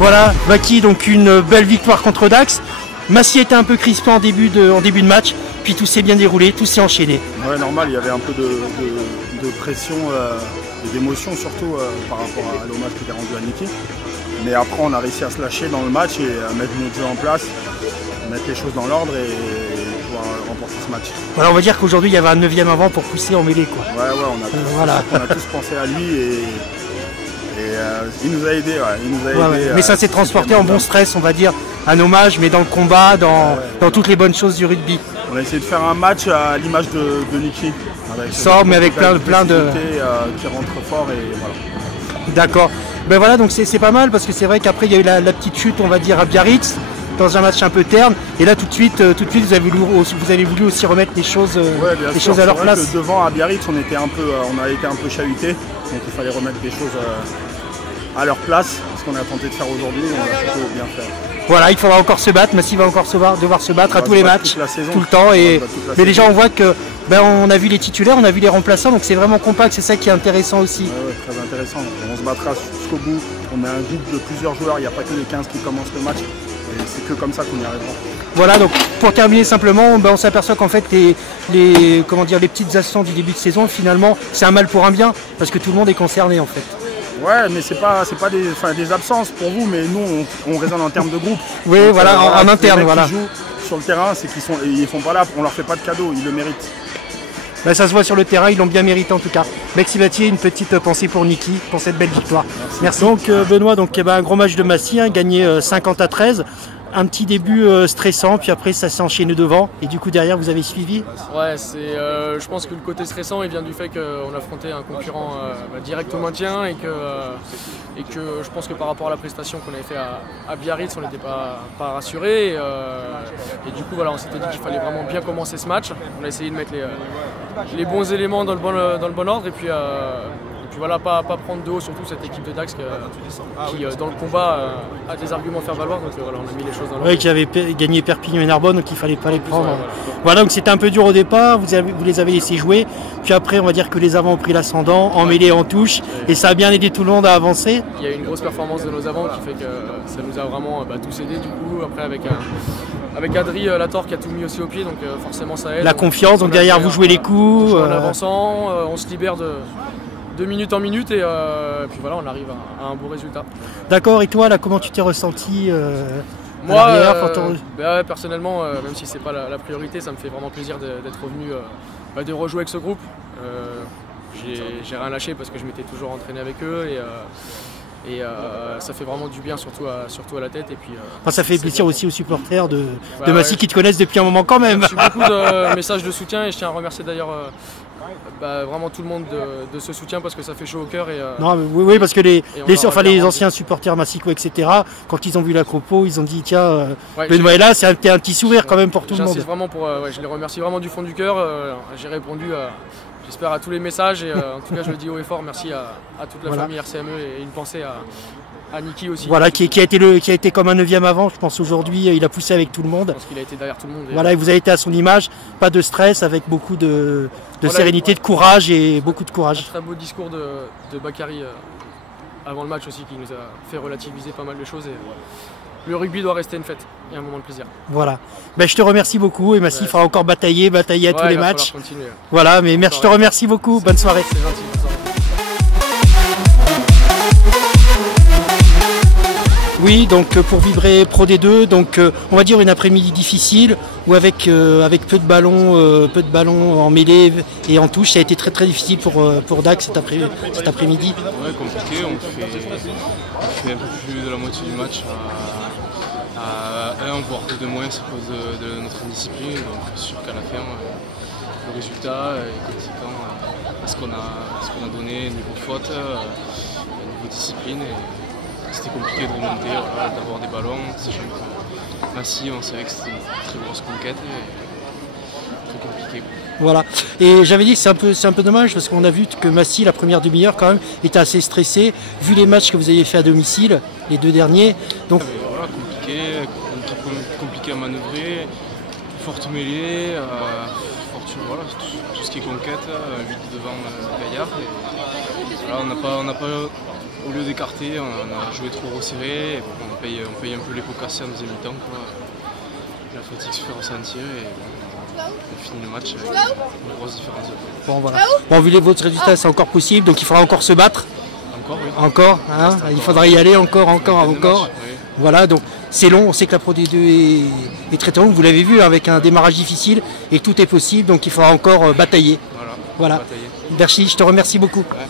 Voilà, Maki, donc une belle victoire contre Dax. Massy était un peu crispé en début de match, puis tout s'est bien déroulé, tout s'est enchaîné. Ouais, normal, il y avait un peu de pression et d'émotion surtout par rapport à l'hommage qui était rendu à Niki. Mais après, on a réussi à se lâcher dans le match et à mettre notre jeu en place, mettre les choses dans l'ordre et pouvoir remporter ce match. Voilà, on va dire qu'aujourd'hui, il y avait un 9e avant pour pousser en mêlée, quoi. Ouais, on a tous pensé à lui et il nous a aidés. Mais ça s'est transporté en bon stress, on va dire, un hommage, mais dans le combat, dans toutes les bonnes choses du rugby. On a essayé de faire un match à l'image de Niki. Mais avec plein de... qui rentre fort et voilà. D'accord. Ben voilà, donc c'est pas mal parce que c'est vrai qu'après il y a eu la petite chute, on va dire, à Biarritz, dans un match un peu terne. Et là tout de suite vous avez voulu aussi remettre les choses à leur place. Devant à Biarritz, on a été un peu chahuté, donc il fallait remettre des choses à leur place. Ce qu'on a tenté de faire aujourd'hui, on a plutôt bien fait. Voilà, il faudra encore se battre. Massy va encore devoir se battre à tous les matchs, tout le temps. Mais déjà on voit que on a vu les titulaires, on a vu les remplaçants, donc c'est vraiment compact, c'est ça qui est intéressant aussi. Ouais, très intéressant. On se battra jusqu'au bout. On a un groupe de plusieurs joueurs, il n'y a pas que les 15 qui commencent le match. Et c'est que comme ça qu'on y arrivera. Voilà, donc pour terminer simplement, on s'aperçoit qu'en fait les petites absences du début de saison, finalement, c'est un mal pour un bien, parce que tout le monde est concerné en fait. Ouais, mais c'est pas des absences pour vous, mais nous on raisonne en termes de groupe. Oui, donc, voilà, en interne, voilà. Qui jouent sur le terrain, c'est qu'ils font pas là, on leur fait pas de cadeaux, ils le méritent. Ben, ça se voit sur le terrain, ils l'ont bien mérité en tout cas. Maxime Batier, une petite pensée pour Niki, pour cette belle victoire. Merci. Donc Benoît, un gros match de Massy, gagné 50-13. Un petit début stressant, puis après ça s'est enchaîné devant, et du coup derrière vous avez suivi. Ouais, je pense que le côté stressant il vient du fait qu'on affrontait un concurrent direct au maintien et que je pense que par rapport à la prestation qu'on avait fait à Biarritz, on n'était pas rassuré. Et du coup voilà, on s'était dit qu'il fallait vraiment bien commencer ce match. On a essayé de mettre les bons éléments dans le bon ordre et puis voilà, pas prendre de haut, surtout cette équipe de Dax qui dans le combat a des arguments à faire valoir. Donc voilà, on a mis les choses dans l'ordre. Oui, qui avait gagné Perpignan et Narbonne, donc il fallait pas les prendre. Voilà, donc c'était un peu dur au départ, vous les avez laissés jouer. Puis après, on va dire que les avants ont pris l'ascendant, en mêlée, en touche, et ça a bien aidé tout le monde à avancer. Il y a eu une grosse performance de nos avants qui fait que ça nous a vraiment tous aidés du coup. Après avec Adri Lator qui a tout mis aussi au pied, donc forcément ça aide. La confiance, donc derrière vous jouez les coups. En avançant, on se libère de minute en minute et puis voilà, on arrive à un beau résultat. D'accord, et toi là, comment tu t'es ressenti Moi, personnellement, même si c'est pas la priorité, ça me fait vraiment plaisir d'être revenu, de rejouer avec ce groupe. J'ai rien lâché parce que je m'étais toujours entraîné avec eux et ça fait vraiment du bien, surtout à la tête. Et puis, ça fait plaisir aussi aux supporters de Massy qui te connaissent depuis un moment quand même. J'ai reçu beaucoup de messages de soutien et je tiens à remercier d'ailleurs vraiment tout le monde de ce soutien parce que ça fait chaud au cœur. Oui, parce que les anciens supporters Massico, etc., quand ils ont vu la compo, ils ont dit tiens, Benoît est là, c'est un petit sourire quand même pour tout le monde. Vraiment je les remercie vraiment du fond du cœur. J'ai répondu j'espère à tous les messages et en tout cas je le dis haut et fort, merci à toute la famille RCME et une pensée à Niki aussi. Voilà, qui a été comme un 9e avant, je pense aujourd'hui, il a poussé avec tout le monde. Je pense qu'il a été derrière tout le monde. Voilà, et vous avez été à son image, pas de stress, avec beaucoup de sérénité, de courage et beaucoup de courage. Un très beau discours de Bakary avant le match aussi qui nous a fait relativiser pas mal de choses. Le rugby doit rester une fête et un moment de plaisir. Voilà. Je te remercie beaucoup et Massy fera encore batailler à tous les matchs. Voilà, mais je te remercie beaucoup. Bonne soirée. C'est gentil. Bonne soirée. Oui, donc pour vibrer Pro D2, donc on va dire une après-midi difficile où avec peu de ballons en mêlée et en touche, ça a été très très difficile pour Dax cet après-midi. Ouais, compliqué, on fait un peu plus de la moitié du match à 1 voire 2 de moins à cause de notre indiscipline, donc sûr qu'à la fin le résultat est conséquent à ce qu'on a donné niveau faute, niveau discipline. C'était compliqué de remonter, d'avoir des ballons, sachant que Massy, on savait que c'était une très grosse conquête et très compliqué. Voilà, et j'avais dit que c'est un peu dommage parce qu'on a vu que Massy, la première demi-heure quand même, était assez stressé, vu les matchs que vous avez fait à domicile, les 2 derniers. Donc... Voilà, compliqué à manœuvrer, forte mêlée, tout ce qui est conquête, vite devant Gaillard. Voilà, on n'a pas, au lieu d'écarter, on a joué trop resserré. Et bon, on paye un peu les pots cassés en deuxième mi-temps. La fatigue se fait ressentir et bon, on finit le match avec une grosse différence. Bon, voilà. Bon, vu les vôtres résultats, c'est encore possible, donc il faudra encore se battre. Encore, oui. Encore, hein, il faudra y aller encore. Matchs, oui. Voilà, donc c'est long, on sait que la Pro D2 est très longue, vous l'avez vu, avec un démarrage difficile, et tout est possible, donc il faudra encore batailler. Voilà. Berchi, je te remercie beaucoup. Ouais.